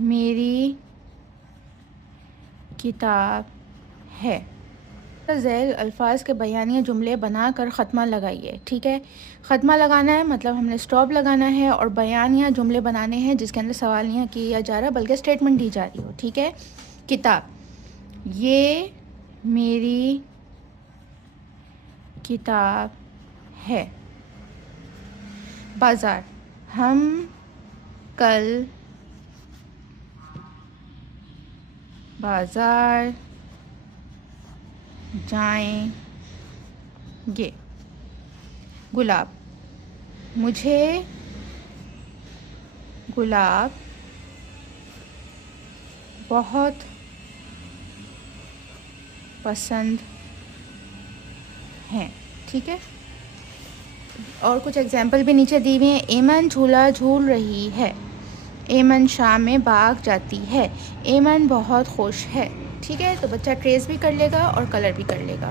मेरी किताब है। ज़ैल अल्फाज के बयानिया जुमले बनाकर ख़त्मा लगाइए। ठीक है, ख़त्मा लगाना है मतलब हमने स्टॉप लगाना है, और बयानिया जुमले बनाने हैं जिसके अंदर सवाल नहीं किया जा रहा बल्कि स्टेटमेंट दी जा रही हो। ठीक है, किताब, ये मेरी किताब है। बाज़ार, हम कल बाज़ार जाएंगे। गुलाब, मुझे गुलाब बहुत पसंद हैं। ठीक है, और कुछ एग्जाम्पल भी नीचे दी हुई हैं। एमन झूला झूल रही है। एमन शाम में बाग जाती है। एमन बहुत खुश है। ठीक है, तो बच्चा ट्रेस भी कर लेगा और कलर भी कर लेगा।